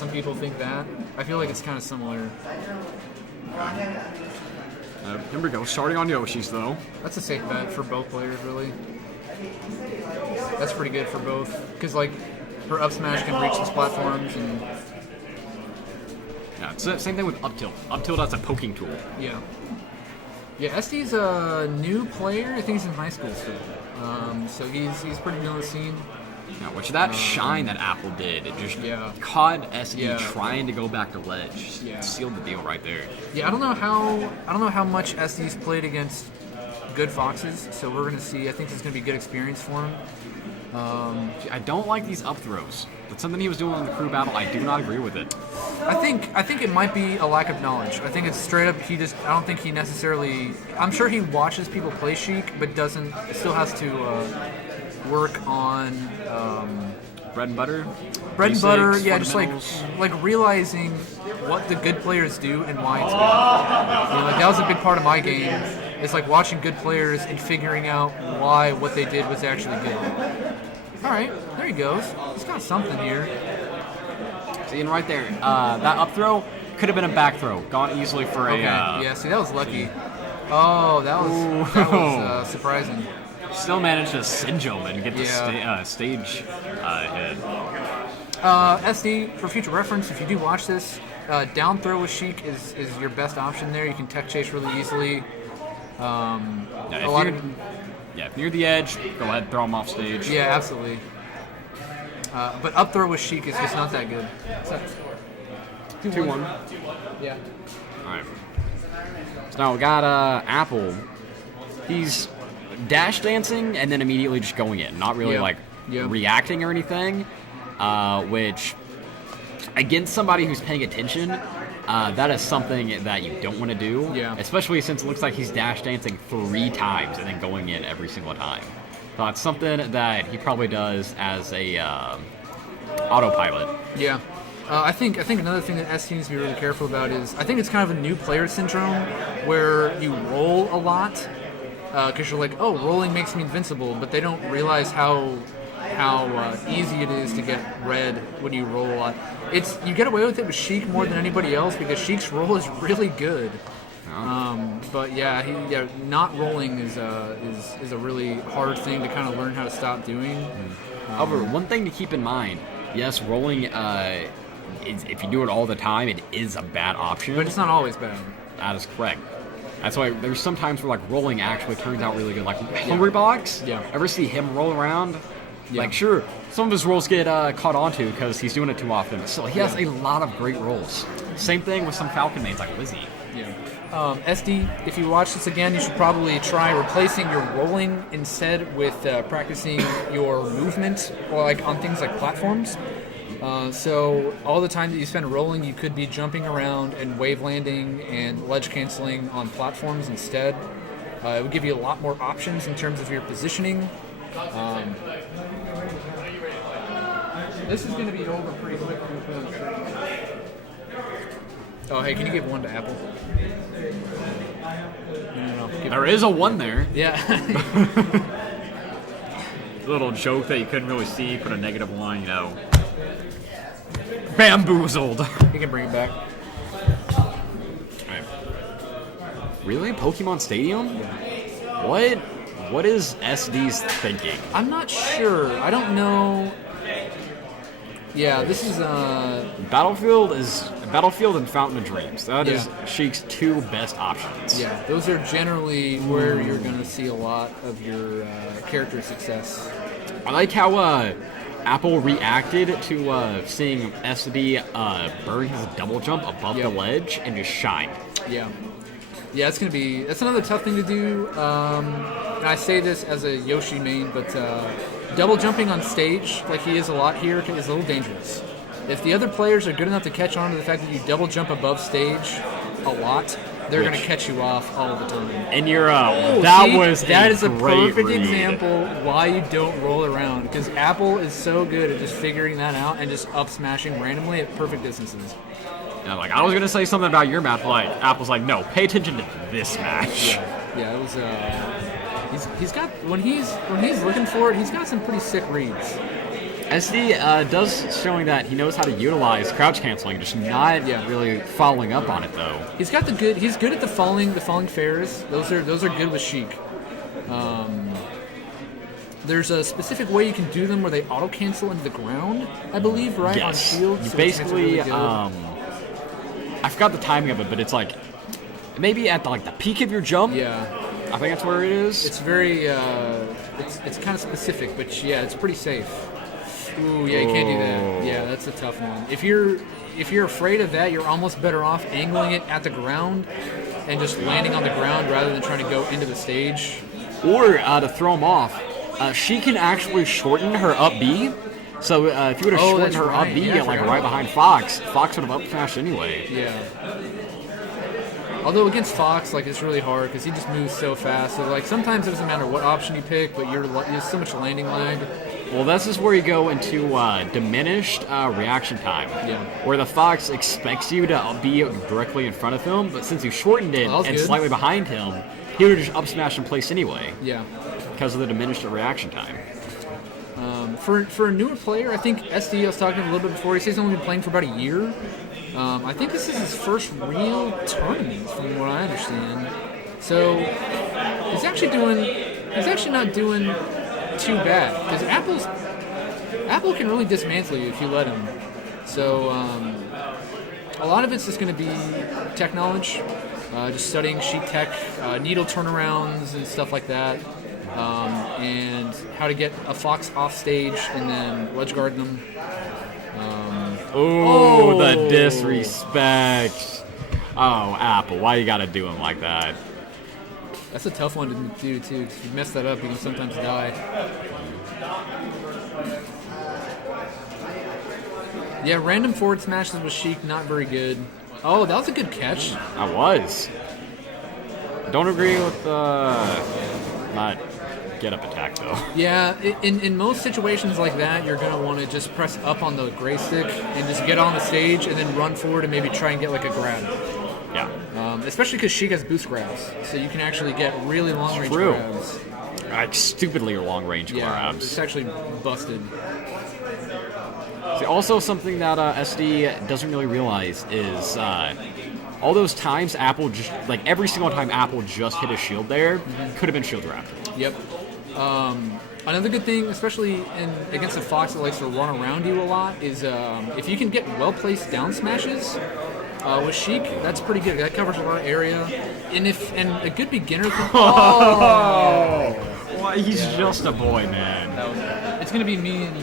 some people think that. I feel like it's kind of similar. Here we go. Starting on Yoshi's, though. That's a safe bet for both players, really. That's pretty good for both. Because, like, her up smash can reach these platforms, and... Yeah, it's the same thing with up tilt. Up tilt as a poking tool. Yeah. Yeah, SD's a new player. I think he's in high school still. So he's pretty new on the scene. Yeah, which that shine that Apple did, it just caught SD trying to go back to ledge. Yeah. Sealed the deal right there. Yeah, I don't know how much SD's played against good foxes, so we're gonna see. I think this is gonna be a good experience for him. I don't like these up throws. That's something he was doing in the crew battle. I do not agree with it. I think it might be a lack of knowledge. I think it's straight up I don't think he necessarily. I'm sure he watches people play Sheik, but still has to work on bread and butter. Bread and butter, yeah, just like realizing what the good players do and why it's good. Like that was a big part of my game. It's like watching good players and figuring out why what they did was actually good. All right, there he goes. He's got something here. See, and right there, that up throw could have been a back throw, gone easily for a. Yeah, see, that was lucky. Oh, that was surprising. Still managed to singe him and get the stage hit. SD, for future reference, if you do watch this, down throw with Sheik is your best option there. You can tech chase really easily. If near the edge, go ahead, throw him off stage. Yeah, absolutely. But up throw with Sheik is just not that good. 2-1. Yeah. All right. So now we got Apple. He's dash dancing and then immediately just going in, not really reacting or anything. Which against somebody who's paying attention, that is something that you don't want to do. Yeah. Especially since it looks like he's dash dancing 3 times and then going in every single time. So it's something that he probably does as a autopilot. Yeah. I think another thing that SD needs to be really careful about is I think it's kind of a new player syndrome where you roll a lot because you're like, oh, rolling makes me invincible, but they don't realize how easy it is to get red when you roll a lot. You get away with it with Sheik more than anybody else because Sheik's roll is really good. But not rolling is a really hard thing to kind of learn how to stop doing. However, one thing to keep in mind, yes, rolling, if you do it all the time, it is a bad option. But it's not always bad. That is correct. That's why there's some times where like rolling actually turns out really good. Like Hungry Box, ever see him roll around? Yeah. Like, sure, some of his rolls get caught onto because he's doing it too often. But still, he has a lot of great rolls. Same thing with some Falcon mains like Lizzie. Yeah. SD, if you watch this again, you should probably try replacing your rolling instead with practicing your movement, or like on things like platforms. So all the time that you spend rolling, you could be jumping around and wave landing and ledge canceling on platforms instead. It would give you a lot more options in terms of your positioning. This is going to be over pretty quick. Oh, hey, can you give one to Apple? No. There is a 1 there. Yeah. Little joke that you couldn't really see, put a -1, bamboozled. You can bring it back. Right. Really? Pokemon Stadium? What is SD's thinking? I'm not sure. I don't know. Yeah, this is Battlefield and Fountain of Dreams. That is Sheik's 2 best options. Yeah, those are generally where you're going to see a lot of your character success. I like how Apple reacted to seeing SD burn his double jump above the ledge and just shine. Yeah, that's another tough thing to do. And I say this as a Yoshi main, but double jumping on stage, like he is a lot here, is a little dangerous. If the other players are good enough to catch on to the fact that you double jump above stage a lot, they're going to catch you off all the time. And you're that is a perfect read. example why you don't roll around, because Apple is so good at just figuring that out and just up smashing randomly at perfect distances. Yeah, like I was going to say something about your match, like Apple's like, no, pay attention to this match. Yeah, it was. He's got when he's looking for it, he's got some pretty sick reads. SD does showing that he knows how to utilize crouch canceling, just not really following up on it though. He's got he's good at the falling fairs. Those are good with Sheik. There's a specific way you can do them where they auto cancel into the ground, I believe, right? Yes. On shields. You so basically, really I forgot the timing of it, but it's like maybe at the peak of your jump. Yeah. I think that's where it is. It's very, it's kind of specific, but yeah, it's pretty safe. Ooh, yeah, you can't do that. Yeah, that's a tough one. If you're afraid of that, you're almost better off angling it at the ground and just landing on the ground rather than trying to go into the stage. Or to throw him off, she can actually shorten her up B. So if you would have shortened her up B right behind Fox, Fox would have up smashed anyway. Yeah. Although against Fox, it's really hard because he just moves so fast. So sometimes it doesn't matter what option you pick, but there's so much landing lag. Well, this is where you go into diminished reaction time. Yeah. Where the Fox expects you to be directly in front of him, but since you shortened it and slightly behind him, he would have just up smashed in place anyway. Yeah. Because of the diminished reaction time. For a newer player, I think SD, I was talking a little bit before, he says he's only been playing for about a year. I think this is his first real tournament, from what I understand. So he's actually not doing too bad because Apple can really dismantle you if you let him. So a lot of it's just going to be tech knowledge, just studying sheet tech, needle turnarounds and stuff like that, and how to get a Fox off stage and then ledge guard them. The disrespect. Oh, Apple, why you gotta do him like that? That's a tough one to do, too, because if you mess that up, you can sometimes die. Yeah, random forward smashes with Sheik, not very good. Oh, that was a good catch. I was. Don't agree with not get-up attack, though. Yeah, in most situations like that, you're going to want to just press up on the gray stick and just get on the stage and then run forward and maybe try and get a grab. Yeah. Especially because Sheik has boost grabs, so you can actually get really long-range grabs. Stupidly long-range grabs. It's actually busted. See, also something that SD doesn't really realize is all those times Apple just, every single time Apple just hit a shield there, could have been shield wrapped. Yep. Another good thing, especially against a Fox that likes to run around you a lot, is if you can get well-placed down smashes with Sheik, that's pretty good. That covers a lot of area. And a good beginner can... Well, he's just a boy, man. It's going to be me and...